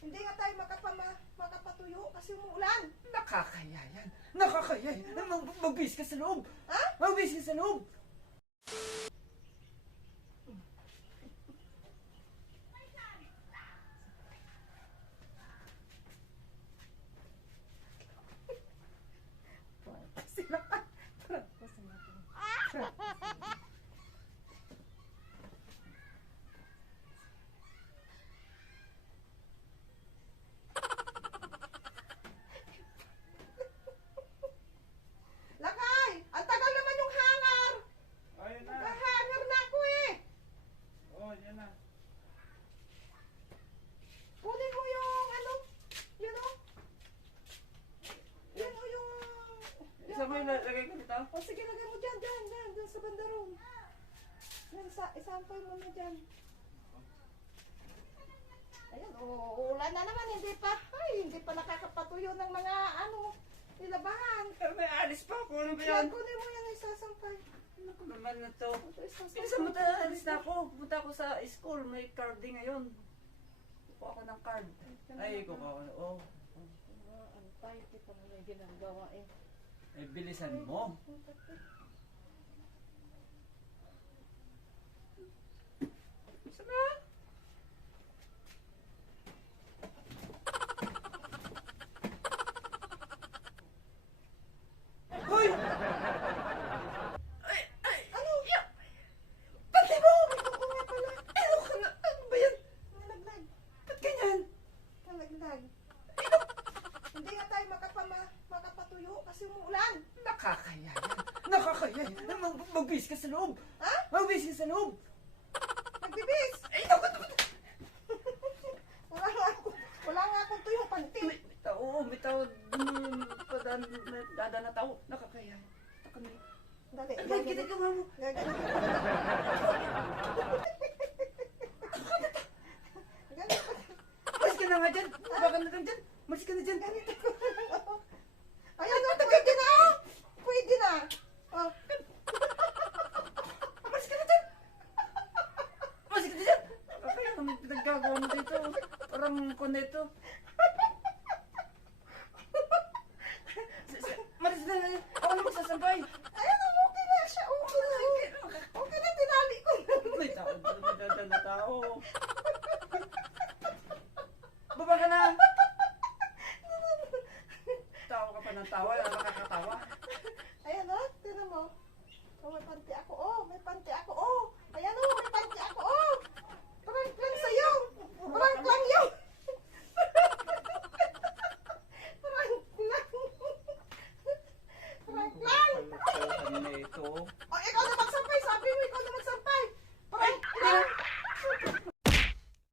Hindi nga tayo makapatuyo kasi umuulan. Nakakaya yan. Nakakaya yan. Magbihis ka sa loob. Ha? Magbihis ka sa loob. Sila ka. Kasi natin. Lakay! Ang tagal naman yung hangar! Ayun na. Nag-hanger na ako eh! Oh, yan na. Kunin mo yung ano, yun o. Yun o yung... Isa mo yung lagay ko dito? O sige, lagay mo dyan, dyan sa banda room. Yan, isample mo na dyan. Ayan, uulan na naman, hindi pa nakakapatuyo ng mga ano, nilabahan. Pero may alis pa ako. Ano ba Yan, yan? kunin mo yan, isasampay. Ano ko naman na to? Ito, isasampay. Pinsan mo tayo, alis na ako. Pumunta ako sa school. May carding ngayon. Kukuha ako ng card. Ay, kukuha ako. Oh. Antay, hindi pa na may ginagawa eh. Eh, bilisan mo. Isa na. Hoy! Ano? Pati mo! Oo nga pala. Ano ka na? Ano ba yan? Nalaglag. Ba't ganyan? Nalaglag. Hindi nga tayo makapatuyo kasi umuulan. Nakakaya yan. Nakakaya yan. Magbihis ka sa loob. Ha? Magbihis ka sa loob. Nagbibis. Ay, naku, naku. Wala nga akong tuyong panty. May tao. Dada na tao. Nakakaya. Nakakaya. Dali. Ano ba yung ginagawa mo? Ganito. Malis ka na nga dyan. Baka na lang dyan. Malis ka na dyan. Ayan o, pwede na oh. Pwede na. Oh. Malis ka na dyan. Malis ka na dyan. Nakakaya naman nagagawa mo dito. Parang koneto. Malis na dyan. Ako na magsasampay. Ayan o, okay na siya. Okay na. Okay na, tinali ko na. May tao. May dada na tao. Baba ka na. Tawa ka pa ng tawa. Nakakatawa. Ayan o, tinan mo. Oh, may panty ako. Oh, may panty ako. Oh, ayan o, may panty ako. Oh, prank lang sa'yo. Prank lang yun. Prank lang. Prank lang. Kalokohan na ito.